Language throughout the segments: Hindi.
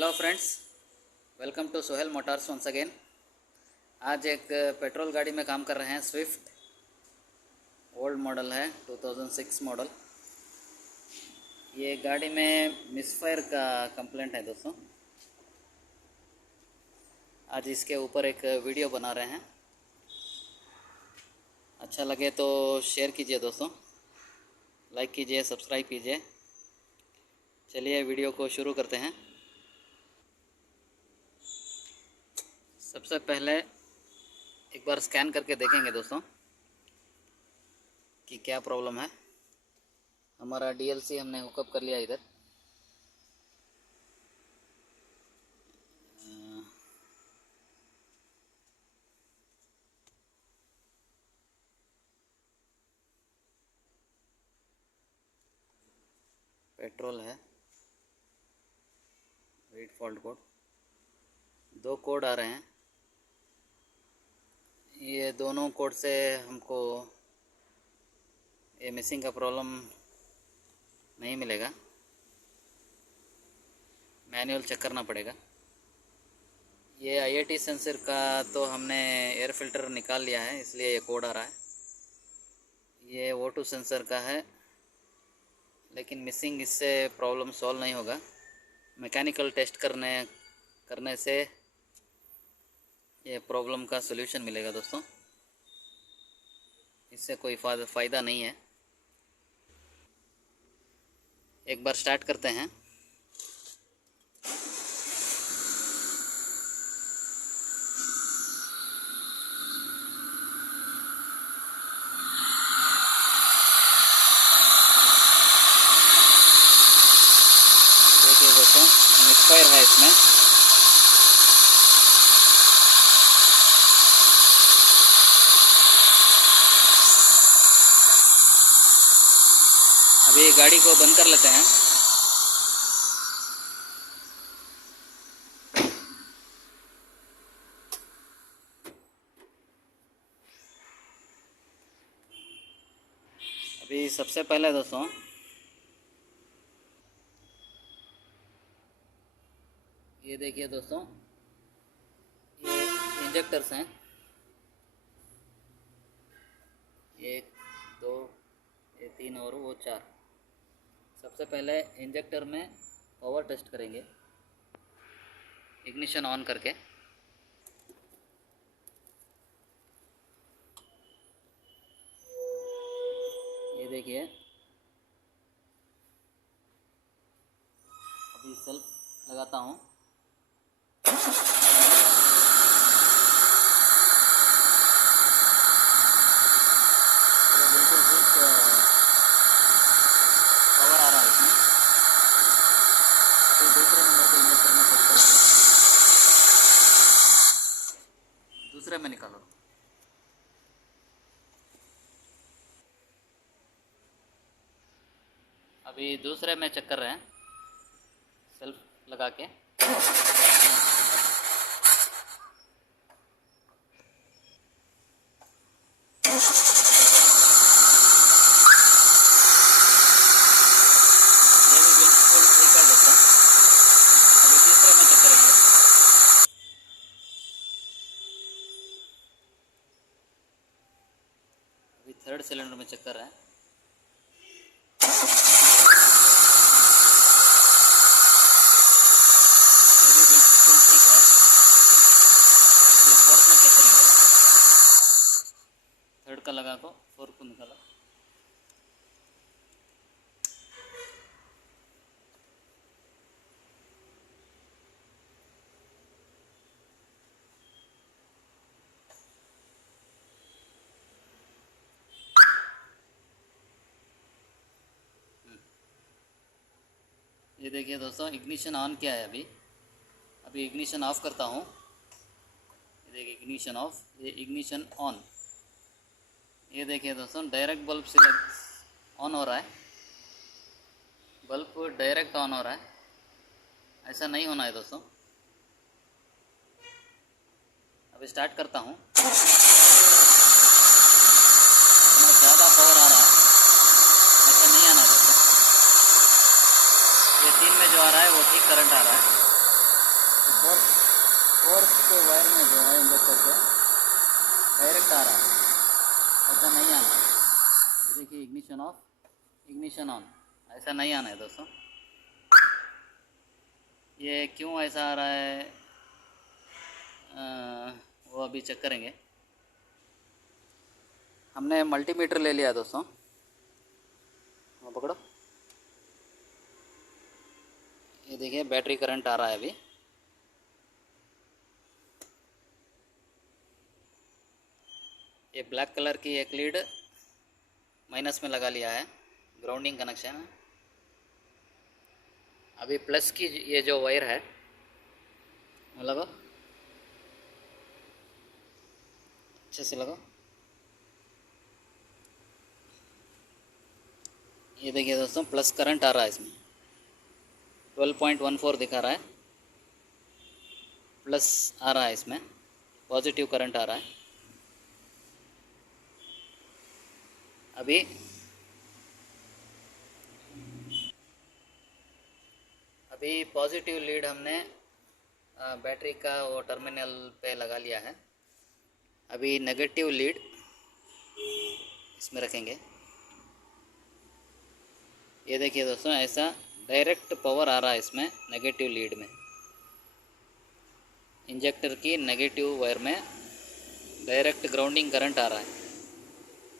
Hello friends, welcome to Sohail motors once again. आज एक पेट्रोल गाड़ी में काम कर रहे हैं। स्विफ्ट ओल्ड मॉडल है, 2006 मॉडल। ये गाड़ी में मिसफायर का कंप्लेंट है दोस्तों। आज इसके ऊपर एक वीडियो बना रहे हैं। अच्छा लगे तो शेयर कीजिए दोस्तों, लाइक कीजिए, सब्सक्राइब कीजिए। चलिए वीडियो को शुरू करते हैं। सबसे पहले एक बार स्कैन करके देखेंगे दोस्तों कि क्या प्रॉब्लम है। हमारा डीएलसी हमने हुकअप कर लिया इधर। पेट्रोल है, रीड फॉल्ट कोड, दो कोड आ रहे हैं। ये दोनों कोड से हमको ये मिसिंग का प्रॉब्लम नहीं मिलेगा, मैनुअल चेक करना पड़ेगा। ये आईआईटी सेंसर का तो हमने एयर फिल्टर निकाल लिया है, इसलिए ये कोड आ रहा है। ये O2 सेंसर का है, लेकिन मिसिंग इससे प्रॉब्लम सॉल्व नहीं होगा। मैकेनिकल टेस्ट करने से ये प्रॉब्लम का सॉल्यूशन मिलेगा दोस्तों। इससे कोई फ़ायदा नहीं है। एक बार स्टार्ट करते हैं। देखिए दोस्तों, मिसफायर है इसमें। अभी गाड़ी को बंद कर लेते हैं। अभी सबसे पहले दोस्तों ये देखिए दोस्तों, ये इंजेक्टर्स हैं, 1 2 ये 3 और वो 4। सबसे पहले इंजेक्टर में पावर टेस्ट करेंगे, इग्निशन ऑन करके। ये देखिए, अभी सेल्फ लगाता हूँ। तो बिल्कुल ठीक पावर आ रहा है इसमें। अभी दूसरे नंबर के इंजेक्टर में चेक करेंगे, दूसरे में निकालो। अभी दूसरे में चेक कर रहे हैं, सेल्फ लगा के। ये भी बिल्कुल ठीक है दोस्तों। अभी तीसरे में चेक करेंगे। अभी थर्ड सिलेंडर में चेक कर रहे हैं। ये भी बिल्कुल ठीक है। ये फोर्थ में चेक करेंगे। थर्ड का लगा को फोर्थ को निकाला। ये देखिए दोस्तों, इग्निशन ऑन किया है अभी इग्निशन ऑफ करता हूँ। ये देखिए, इग्निशन ऑफ, ये इग्निशन ऑन। ये देखिए दोस्तों, डायरेक्ट बल्ब सिलेक्ट ऑन हो रहा है। बल्ब डायरेक्ट ऑन हो रहा है, ऐसा नहीं होना है दोस्तों। अभी स्टार्ट करता हूँ। इतना ज़्यादा पावर आ रहा है, ऐसा नहीं आना दोस्तों। ये 3 में जो आ रहा है वो ठीक करंट आ रहा है। तो फोर्थ के वायर में जो है इंजेक्टर के डायरेक्ट आ रहा है, ऐसा नहीं आना है। ये देखिए इग्निशन ऑफ, इग्निशन ऑन, ऐसा नहीं आना है दोस्तों। ये क्यों ऐसा आ रहा है वो अभी चेक करेंगे। हमने मल्टीमीटर ले लिया दोस्तों, हाँ पकड़ो। ये देखिए बैटरी करंट आ रहा है अभी। ये ब्लैक कलर की एक लीड माइनस में लगा लिया है, ग्राउंडिंग कनेक्शन है। अभी प्लस की ये जो वायर है वो लगाओ, अच्छे से लगाओ। ये देखिए दोस्तों प्लस करंट आ रहा है इसमें, 12.14 दिखा रहा है, प्लस आ रहा है इसमें, पॉजिटिव करंट आ रहा है। अभी पॉजिटिव लीड हमने बैटरी का वो टर्मिनल पे लगा लिया है। अभी नेगेटिव लीड इसमें रखेंगे। ये देखिए दोस्तों ऐसा डायरेक्ट पावर आ रहा है इसमें नेगेटिव लीड में, इंजेक्टर की नेगेटिव वायर में डायरेक्ट ग्राउंडिंग करंट आ रहा है।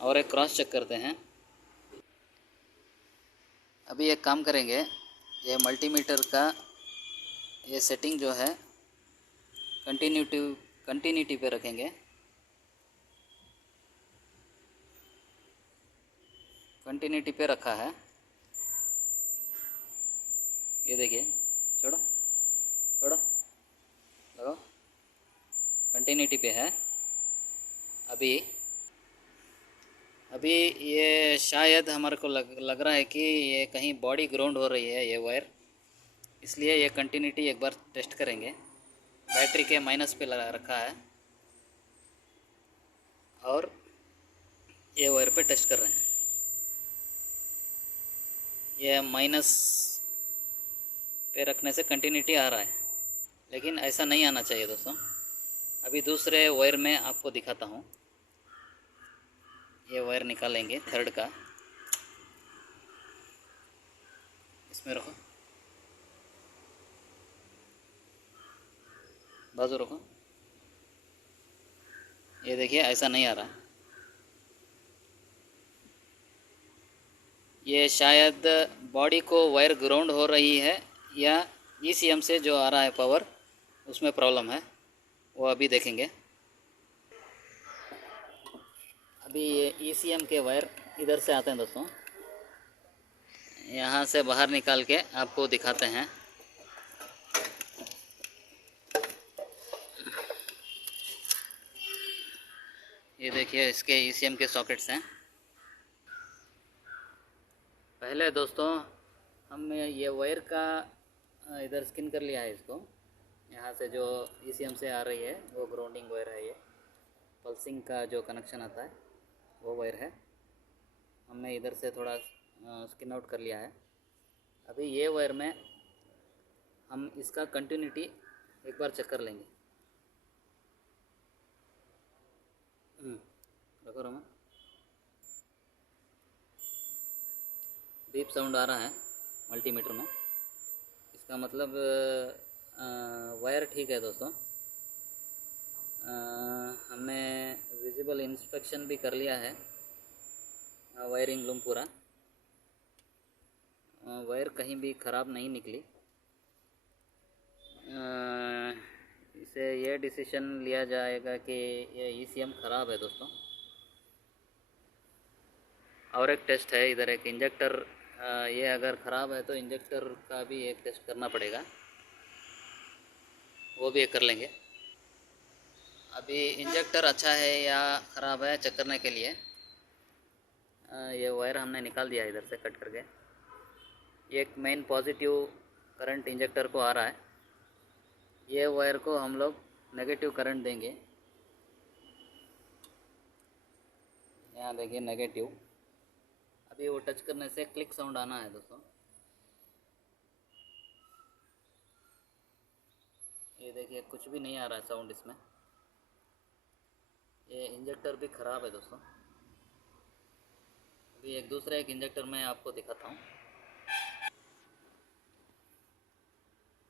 और एक क्रॉस चेक करते हैं। अभी एक काम करेंगे, ये मल्टीमीटर का ये सेटिंग जो है कंटिन्यूटी पे रखेंगे। कंटिन्यूटी पे रखा है, ये देखिए, छोड़ो छोड़ो लगाओ, कंटिन्यूटी पे है। अभी ये शायद हमारे को लग रहा है कि ये कहीं बॉडी ग्राउंड हो रही है ये वायर, इसलिए ये कंटिन्यूटी एक बार टेस्ट करेंगे। बैटरी के माइनस पे लगा रखा है और ये वायर पे टेस्ट कर रहे हैं। ये माइनस पे रखने से कंटिन्यूटी आ रहा है, लेकिन ऐसा नहीं आना चाहिए दोस्तों। अभी दूसरे वायर में आपको दिखाता हूँ। ये वायर निकालेंगे थर्ड का, इसमें रखो, बाजू रखो। ये देखिए ऐसा नहीं आ रहा, ये शायद बॉडी को वायर ग्राउंड हो रही है या ईसीएम से जो आ रहा है पावर उसमें प्रॉब्लम है, वो अभी देखेंगे। अभी ये ईसीएम के वायर इधर से आते हैं दोस्तों, यहाँ से बाहर निकाल के आपको दिखाते हैं। ये देखिए इसके ईसीएम के सॉकेट्स हैं। पहले दोस्तों हमने ये वायर का इधर स्किन कर लिया है इसको, यहाँ से जो ईसीएम से आ रही है वो ग्राउंडिंग वायर है। ये पल्सिंग का जो कनेक्शन आता है वो वायर है, हमने इधर से थोड़ा स्किन आउट कर लिया है। अभी ये वायर में हम इसका कंटिन्यूटी एक बार चेक कर लेंगे। रखो रमा, बीप साउंड आ रहा है मल्टीमीटर में, इसका मतलब वायर ठीक है दोस्तों। हमने विजिबल इंस्पेक्शन भी कर लिया है, वायरिंग लूम पूरा, वायर कहीं भी ख़राब नहीं निकली। इसे ये डिसीजन लिया जाएगा कि ये ईसीएम ख़राब है दोस्तों। और एक टेस्ट है इधर, एक इंजेक्टर, ये अगर ख़राब है तो इंजेक्टर का भी एक टेस्ट करना पड़ेगा, वो भी एक कर लेंगे। अभी इंजेक्टर अच्छा है या ख़राब है चेक करने के लिए ये वायर हमने निकाल दिया इधर से कट करके। एक मेन पॉजिटिव करंट इंजेक्टर को आ रहा है, ये वायर को हम लोग नेगेटिव करंट देंगे। यहाँ देखिए नेगेटिव, अभी वो टच करने से क्लिक साउंड आना है दोस्तों। ये देखिए कुछ भी नहीं आ रहा है साउंड इसमें। ये इंजेक्टर भी ख़राब है दोस्तों। अभी एक इंजेक्टर मैं आपको दिखाता हूँ।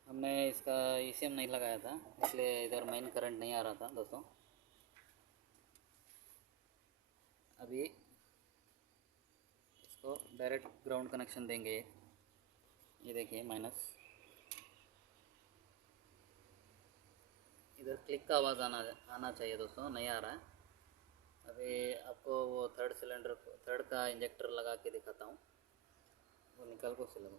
हमने इसका ईसीएम नहीं लगाया था, इसलिए इधर मेन करंट नहीं आ रहा था दोस्तों। अभी इसको डायरेक्ट ग्राउंड कनेक्शन देंगे। ये देखिए माइनस, इधर क्लिक का आवाज़ आना चाहिए दोस्तों, नहीं आ रहा है। अभी आपको वो थर्ड का इंजेक्टर लगा के दिखाता हूँ। वो निकाल को से लगा।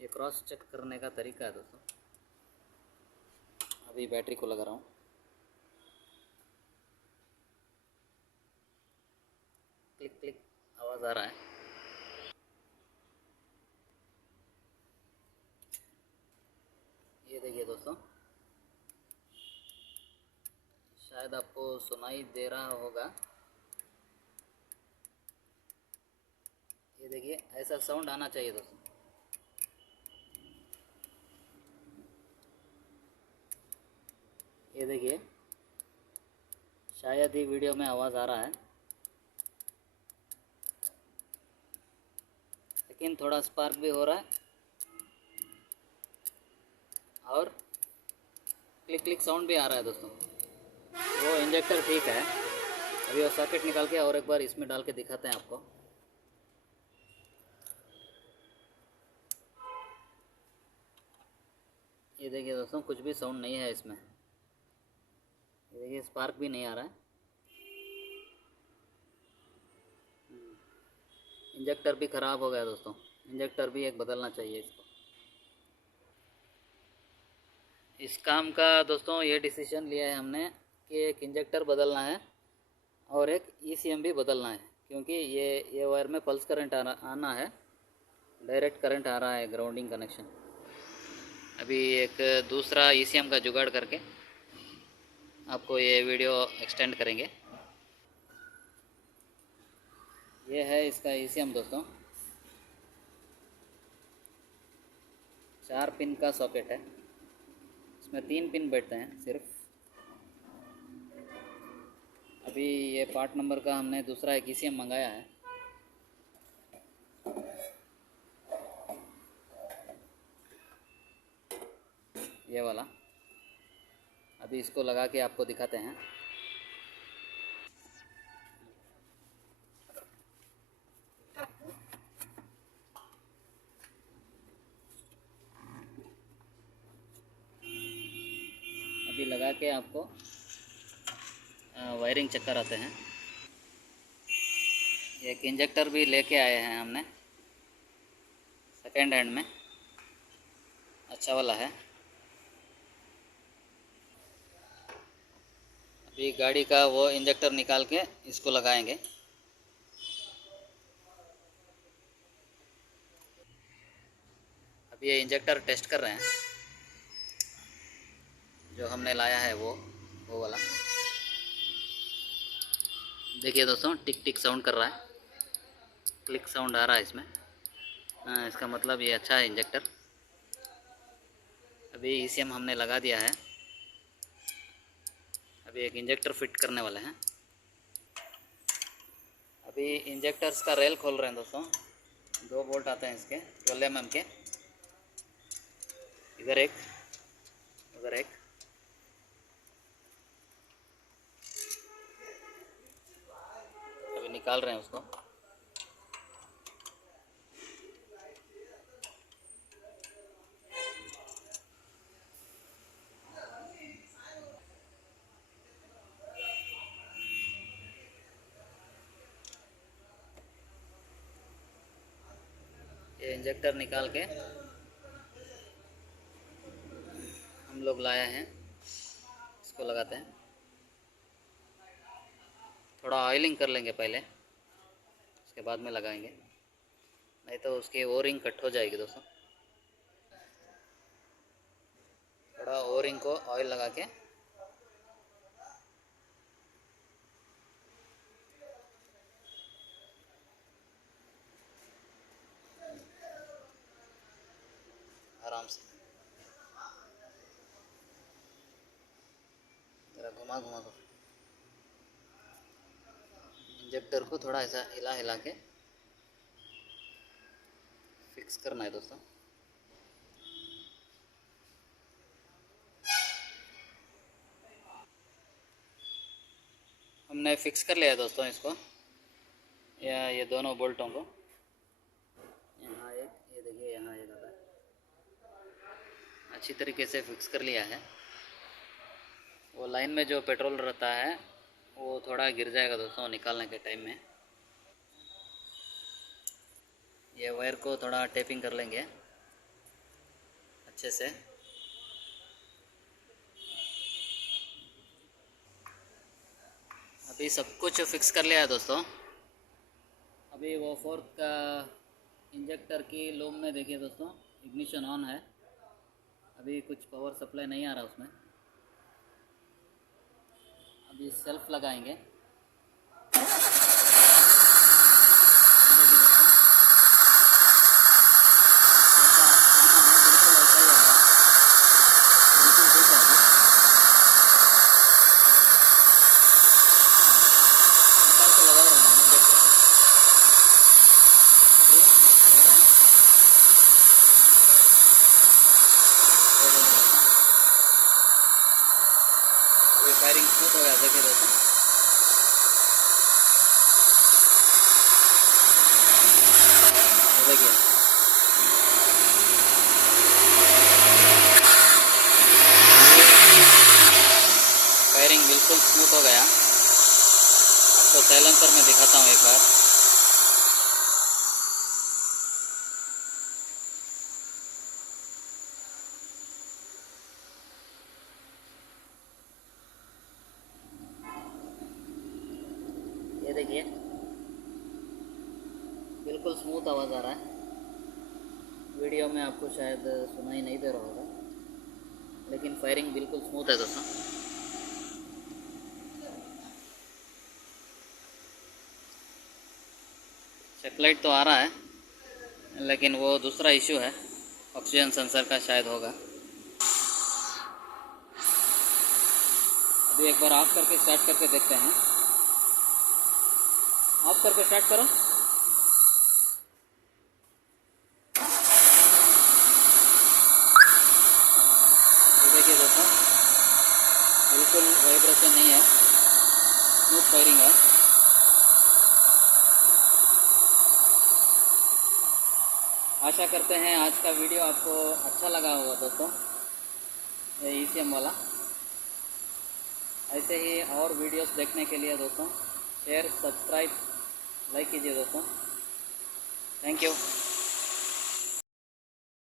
ये क्रॉस चेक करने का तरीका है दोस्तों। अभी बैटरी को लगा रहा हूँ। क्लिक क्लिक आवाज़ आ रहा है। ये देखिए दोस्तों, शायद आपको सुनाई दे रहा होगा। ये देखिए ऐसा साउंड आना चाहिए दोस्तों। ये देखिए, शायद ही वीडियो में आवाज़ आ रहा है, लेकिन थोड़ा स्पार्क भी हो रहा है और क्लिक क्लिक साउंड भी आ रहा है दोस्तों। वो इंजेक्टर ठीक है। अभी वो सॉकेट निकाल के और एक बार इसमें डाल के दिखाते हैं आपको। ये देखिए दोस्तों, कुछ भी साउंड नहीं है इसमें। ये देखिए स्पार्क भी नहीं आ रहा है। इंजेक्टर भी ख़राब हो गया दोस्तों, इंजेक्टर भी एक बदलना चाहिए इसको। इस काम का दोस्तों ये डिसीजन लिया है हमने कि एक इंजेक्टर बदलना है और एक ईसीएम भी बदलना है, क्योंकि ये वायर में पल्स करंट आना है, डायरेक्ट करंट आ रहा है ग्राउंडिंग कनेक्शन। अभी एक दूसरा ईसीएम का जुगाड़ करके आपको ये वीडियो एक्सटेंड करेंगे। ये है इसका ईसीएम दोस्तों। 4 पिन का सॉकेट है, इसमें 3 पिन बैठते हैं सिर्फ। अभी ये पार्ट नंबर का हमने दूसरा एक ईसीएम मंगाया है। ये वाला अभी इसको लगा के आपको दिखाते हैं। अभी लगा के आपको वायरिंग चेक कराते हैं। एक इंजेक्टर भी लेके आए हैं हमने, सेकेंड हैंड में, अच्छा वाला है। अभी गाड़ी का वो इंजेक्टर निकाल के इसको लगाएंगे। अभी ये इंजेक्टर टेस्ट कर रहे हैं, जो हमने लाया है वो वाला। देखिए दोस्तों, टिक टिक साउंड कर रहा है, क्लिक साउंड आ रहा है इसमें। इसका मतलब ये अच्छा है इंजेक्टर। अभी ईसीएम हमने लगा दिया है। अभी एक इंजेक्टर फिट करने वाले हैं। अभी इंजेक्टर्स का रेल खोल रहे हैं दोस्तों। 2 बोल्ट आते हैं इसके 12 mm के, इधर एक उधर एक। अभी निकाल रहे हैं उसको। ये इंजेक्टर निकाल के हम लोग लाए हैं, इसको लगाते हैं। थोड़ा ऑयलिंग कर लेंगे पहले, उसके बाद में लगाएंगे, नहीं तो उसकी ओरिंग कट हो जाएगी दोस्तों। थोड़ा ओरिंग को ऑयल लगा के आराम से, जरा घुमा घुमा कर इंजेक्टर को थोड़ा ऐसा हिला हिला के फिक्स करना है दोस्तों। हमने फिक्स कर लिया है दोस्तों इसको, या ये दोनों बोल्टों को। यहाँ एक, ये देखिए यहाँ एक आता है, अच्छी तरीके से फिक्स कर लिया है। वो लाइन में जो पेट्रोल रहता है वो थोड़ा गिर जाएगा दोस्तों निकालने के टाइम में। ये वायर को थोड़ा टेपिंग कर लेंगे अच्छे से। अभी सब कुछ फिक्स कर लिया है दोस्तों। अभी वो फोर्थ का इंजेक्टर की लूम में देखिए दोस्तों, इग्निशन ऑन है, अभी कुछ पावर सप्लाई नहीं आ रहा उसमें। अभी सेल्फ लगाएंगे, फायरिंग स्मूथ हो गया देखिए दोस्तों। देखिए फायरिंग बिल्कुल स्मूथ हो गया। आपको साइलेंसर में दिखाता हूँ एक बार। ये देखिए बिल्कुल स्मूथ आवाज़ आ रहा है। वीडियो में आपको शायद सुनाई नहीं दे रहा होगा, लेकिन फायरिंग बिल्कुल स्मूथ है दोस्तों। चेकलाइट तो आ रहा है, लेकिन वो दूसरा इशू है, ऑक्सीजन सेंसर का शायद होगा। अभी एक बार ऑफ करके स्टार्ट करके देखते हैं। ऑफ करके स्टार्ट करो। देखिए दोस्तों बिल्कुल वाइब्रेशन नहीं है, स्मूथ फायरिंग है। आशा करते हैं आज का वीडियो आपको अच्छा लगा होगा दोस्तों, ECM वाला। ऐसे ही और वीडियोस देखने के लिए दोस्तों शेयर, सब्सक्राइब, लाइक कीजिए दोस्तों। Thank you.